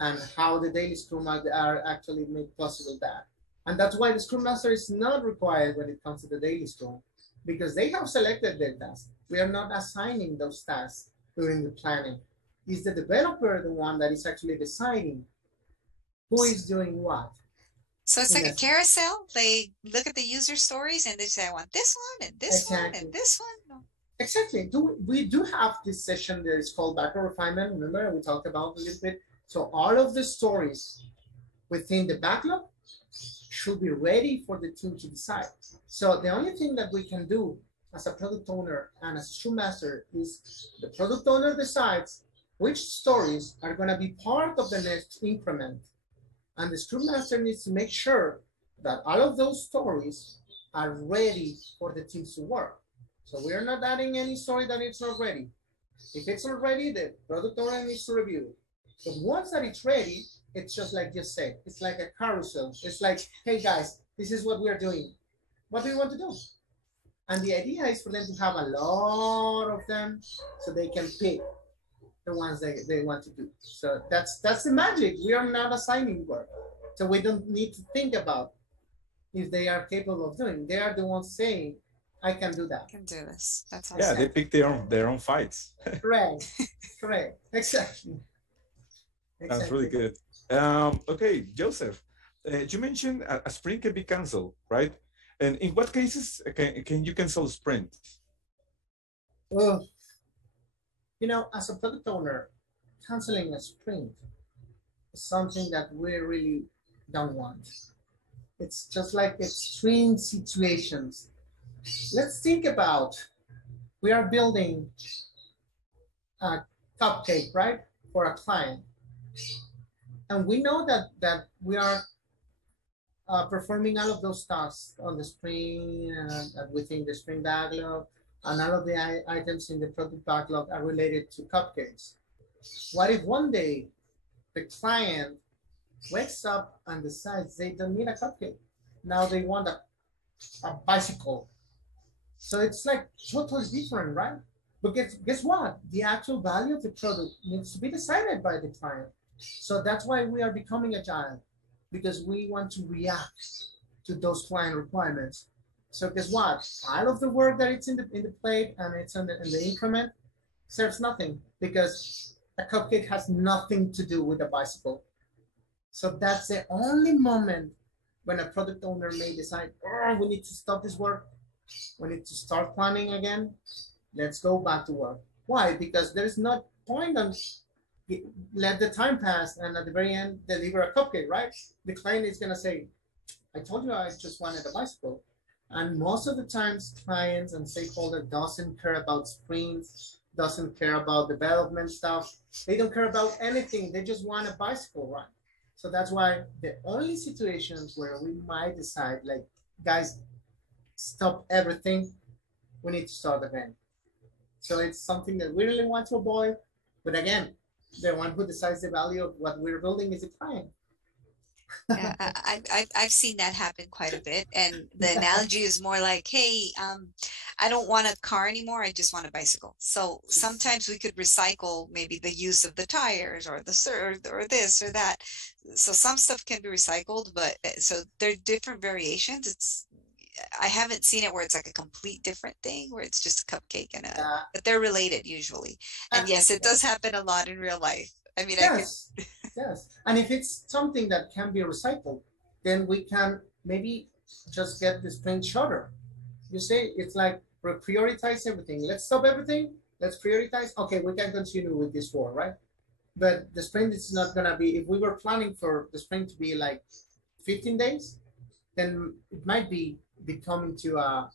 and how the daily Scrum are actually make possible that. And that's why the Scrum Master is not required when it comes to the daily Scrum, because they have selected their tasks. We are not assigning those tasks during the planning. Is the developer the one that is actually deciding who is doing what? So it's like a carousel. They look at the user stories and they say, I want this one and this one and this one. No. Exactly. We do have this session that is called backlog refinement. Remember, we talked about a little bit. So all of the stories within the backlog should be ready for the team to decide. So the only thing that we can do as a product owner and as a Scrum Master is the product owner decides which stories are going to be part of the next increment. And the Scrum Master needs to make sure that all of those stories are ready for the teams to work. So we are not adding any story that it's not ready. If it's not ready, the product owner needs to review it. But once that it's ready, it's just like you said, it's like a carousel. It's like, hey guys, this is what we are doing. What do you want to do? And the idea is for them to have a lot of them so they can pick the ones they want to do. So that's the magic. We are not assigning work. So we don't need to think about if they are capable of doing. They are the ones saying, I can do that. I can do this. That's awesome. Yeah, they pick their own fights. Correct. Exactly. That's really good. Okay, Joseph, you mentioned a sprint can be canceled, right? And in what cases can you cancel a sprint? Well, you know, as a product owner, canceling a sprint is something that we really don't want. It's just like extreme situations. Let's think about, we are building a cupcake, right, for a client. And we know that we are performing all of those tasks on the sprint and within the sprint backlog, and all of the items in the product backlog are related to cupcakes. What if one day the client wakes up and decides they don't need a cupcake? Now they want a bicycle. So it's like totally different, right? But guess what? The actual value of the product needs to be decided by the client. So that's why we are becoming agile, because we want to react to those client requirements. So guess what? All of the work that it's in the plate and it's in the increment serves nothing, because a cupcake has nothing to do with a bicycle. So that's the only moment when a product owner may decide, oh, we need to stop this work. We need to start planning again. Let's go back to work. Why? Because there's no point on let the time pass and at the very end deliver a cupcake, right? The client is going to say, I told you I just wanted a bicycle. And most of the times clients and stakeholders doesn't care about sprints, doesn't care about development stuff. They don't care about anything. They just want a bicycle, right? So that's why the only situations where we might decide, like, guys, stop everything, we need to start again. So it's something that we really want to avoid. But again, the one who decides the value of what we're building is the client. Yeah, I've seen that happen quite a bit. And the analogy is more like, hey, I don't want a car anymore. I just want a bicycle. So sometimes we could recycle maybe the use of the tires or or this or that. So some stuff can be recycled, but so there are different variations. I haven't seen it where it's like a complete different thing, where it's just a cupcake Yeah. but they're related usually. And yes, it Yeah. does happen a lot in real life. I mean, I could. Yes, yes. And if it's something that can be recycled, then we can maybe just get the sprint shorter. You say it's like prioritize everything. Let's stop everything. Let's prioritize. Okay, we can continue with this war, right? But the sprint is not gonna be. If we were planning for the sprint to be like 15 days, then it might be becoming to a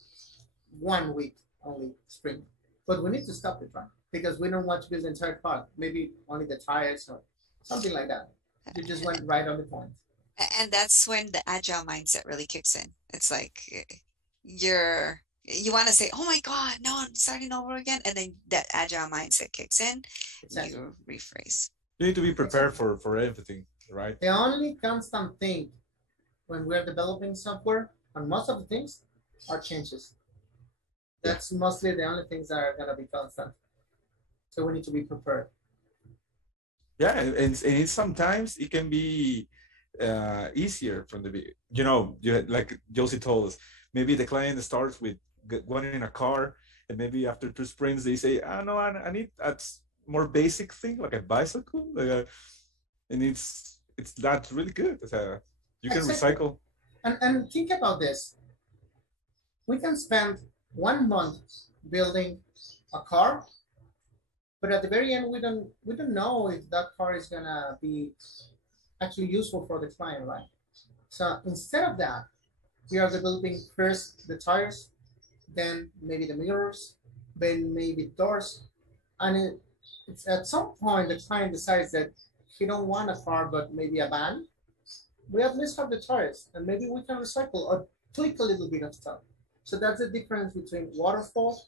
1 week only sprint. But we need to stop it, right? Because we don't want to build the entire part. Maybe only the tires or something like that. You just went right on the point. And that's when the agile mindset really kicks in. It's like you want to say, oh my God, no, I'm starting over again. And then that agile mindset kicks in, Exactly. you rephrase. You need to be prepared for everything, right? The only constant thing when we're developing software, and most of the things, are changes. That's mostly the only things that are gonna be constant. So we need to be prepared. Yeah, and it's sometimes it can be easier from the like Josie told us, maybe the client starts with wanting a car, and maybe after 2 sprints they say, oh no, I need a more basic thing like a bicycle, and it's that's really good. You can Exactly. recycle. And think about this. We can spend 1 month building a car, but at the very end we don't know if that car is gonna be actually useful for the client, right? So instead of that, we are developing first the tires, then maybe the mirrors, then maybe doors, and it's at some point the client decides that he don't want a car but maybe a van. We at least have the tires, and maybe we can recycle or tweak a little bit of stuff. So that's the difference between waterfall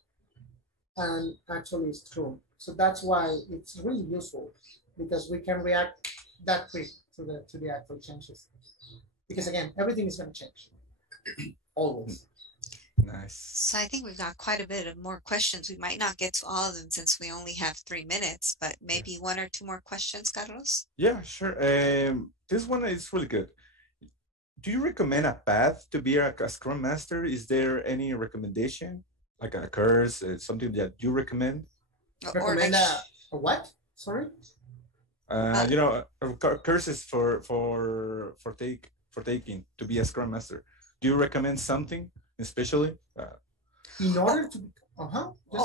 and actually Scrum. So that's why it's really useful, because we can react that quick to the actual changes. Because again, everything is going to change always. Nice. So I think we've got quite a bit of more questions. We might not get to all of them since we only have 3 minutes, but maybe one or two more questions, Carlos? Yeah, sure. This one is really good. Do you recommend a path to be a Scrum Master? Is there any recommendation, like a course, something that you recommend? Or like, Recommend a what? Sorry? Courses for taking to be a Scrum Master. Do you recommend something especially? In order to,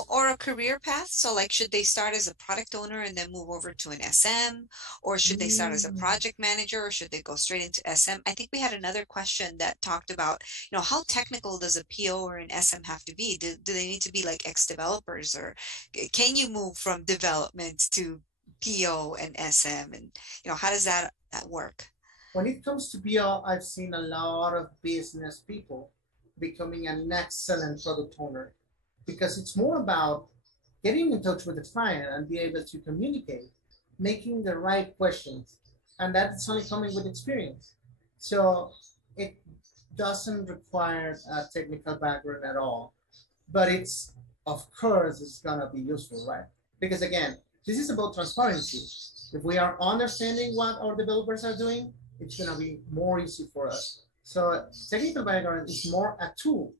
or a career path. So like, should they start as a product owner and then move over to an SM? Or should they start as a project manager, or should they go straight into SM? I think we had another question that talked about, how technical does a PO or an SM have to be? Do they need to be like ex-developers, or can you move from development to PO and SM? And, how does that work? When it comes to PO, I've seen a lot of business people becoming an excellent product owner, because it's more about getting in touch with the client and be able to communicate, making the right questions. And that's only coming with experience. So it doesn't require a technical background at all. But of course, it's gonna be useful, right? Because again, this is about transparency. If we are understanding what our developers are doing, it's gonna be more easy for us. So technical background is more a tool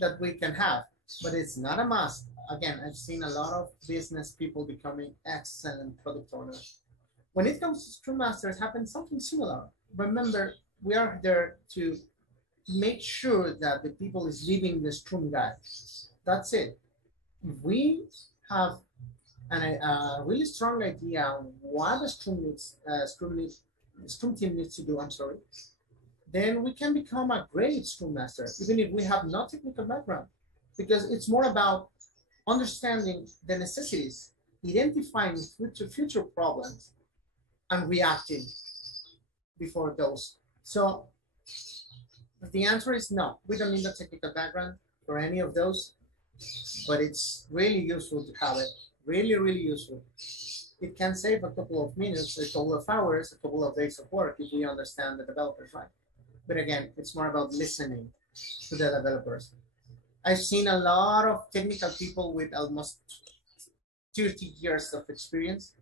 that we can have, but it's not a must. Again, I've seen a lot of business people becoming excellent product owners. When it comes to Scrum Masters, happens something similar. Remember, we are there to make sure that the people is living the Scrum guide. That's it. If we have a really strong idea on what the Scrum team needs to do, I'm sorry, then we can become a great Scrum Master, even if we have no technical background, because it's more about understanding the necessities, identifying future problems, and reacting before those. So the answer is no, we don't need a technical background for any of those, but it's really useful to have it. Really, really useful. it can save a couple of minutes, a couple of hours, a couple of days of work if we understand the developers right. But again, it's more about listening to the developers. I've seen a lot of technical people with almost 30 years of experience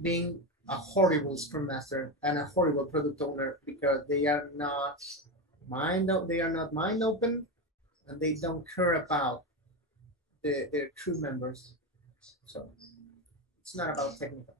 being a horrible scrum master and a horrible product owner because they are not mind open, and they don't care about their crew members. So it's not about technical.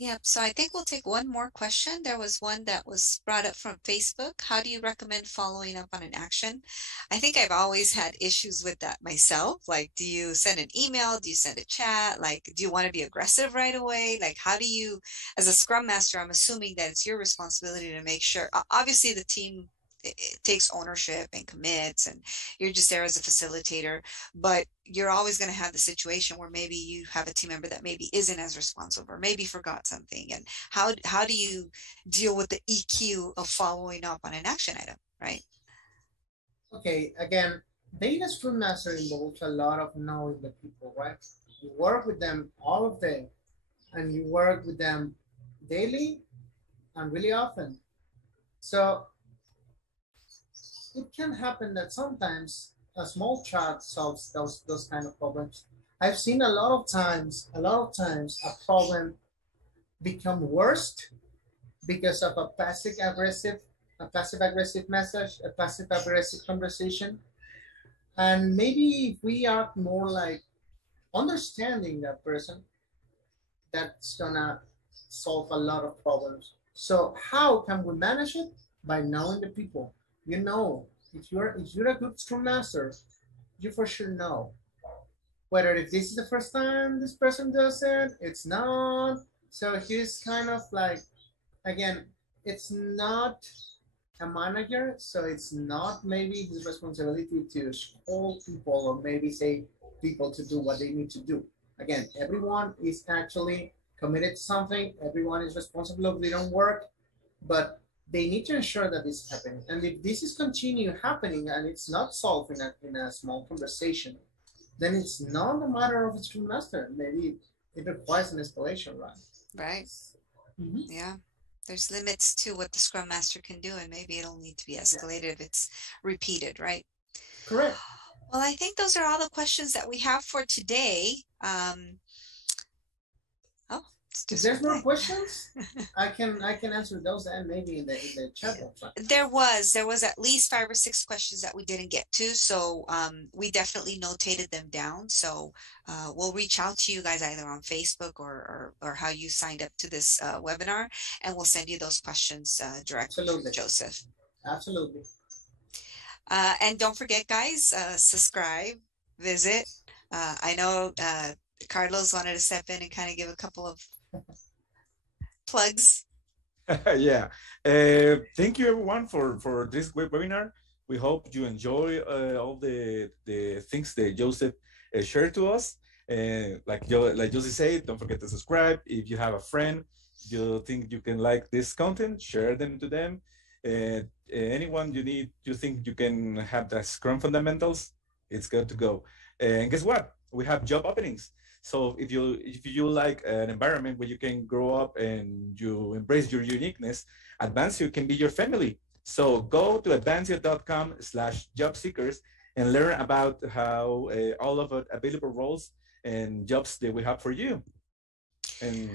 Yep. So I think we'll take one more question. There was one that was brought up from Facebook. How do you recommend following up on an action? I think I've always had issues with that myself. Like, do you send an email? Do you send a chat? Like, do you want to be aggressive right away? Like, how do you, as a Scrum Master, I'm assuming that it's your responsibility to make sure, obviously the team it takes ownership and commits, and you're just there as a facilitator, but you're always going to have the situation where maybe you have a team member that maybe isn't as responsive or maybe forgot something. And how do you deal with the EQ of following up on an action item, right? Okay, again, being a Scrum Master involves a lot of knowing the people, right? You work with them all of day, and you work with them daily and really often. So it can happen that sometimes a small chat solves those kind of problems. I've seen a lot of times a problem become worse because of a passive aggressive message, a passive aggressive conversation. And maybe if we are more like understanding that person, that's gonna solve a lot of problems. So how can we manage it? By knowing the people. You know, if you're a good Scrum Master, you for sure know whether if this is the first time this person does it, it's not. So he's kind of like, again, it's not a manager, so it's not maybe his responsibility to scold people or maybe say people to do what they need to do. Again, everyone is actually committed to something. Everyone is responsible of their own work, but they need to ensure that this is happening. And if this is continue happening and it's not solved in a small conversation, then it's not a matter of a Scrum Master. Maybe it requires an escalation, right? Right. Mm-hmm. Yeah. There's limits to what the Scrum Master can do, and maybe it'll need to be escalated if it's repeated, right? Correct. Well, I think those are all the questions that we have for today. If there's more questions, I can answer those and maybe in the chat box. There was at least 5 or 6 questions that we didn't get to, so we definitely notated them down. So we'll reach out to you guys either on Facebook or how you signed up to this webinar, and we'll send you those questions directly to Joseph. Absolutely. And don't forget, guys, subscribe, visit. I know Carlos wanted to step in and kind of give a couple of plugs. Yeah. Thank you everyone for this webinar. We hope you enjoy all the things that Joseph shared to us. Like Joseph said, don't forget to subscribe. If you have a friend you think you can like this content, share them to them. Anyone you think you can have the Scrum fundamentals, it's good to go. And guess what? We have job openings. So if you like an environment where you can grow up and you embrace your uniqueness, Advancio can be your family. So go to advancio.com/job seekers and learn about how all of the available roles and jobs that we have for you. And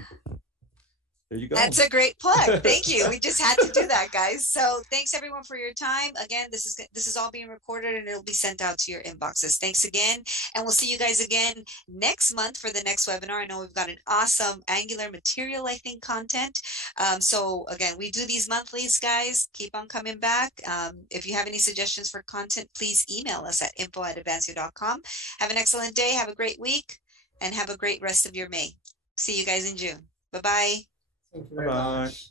there you go. That's a great plug. Thank you. We just had to do that, guys. So thanks everyone for your time. Again, this is all being recorded and it'll be sent out to your inboxes. Thanks again. And we'll see you guys again next month for the next webinar. I know we've got an awesome Angular material, I think, content. So again, we do these monthlies, guys. Keep on coming back. If you have any suggestions for content, please email us at info@advancio.com. Have an excellent day. Have a great week and have a great rest of your May. See you guys in June. Bye-bye. Thank you very much.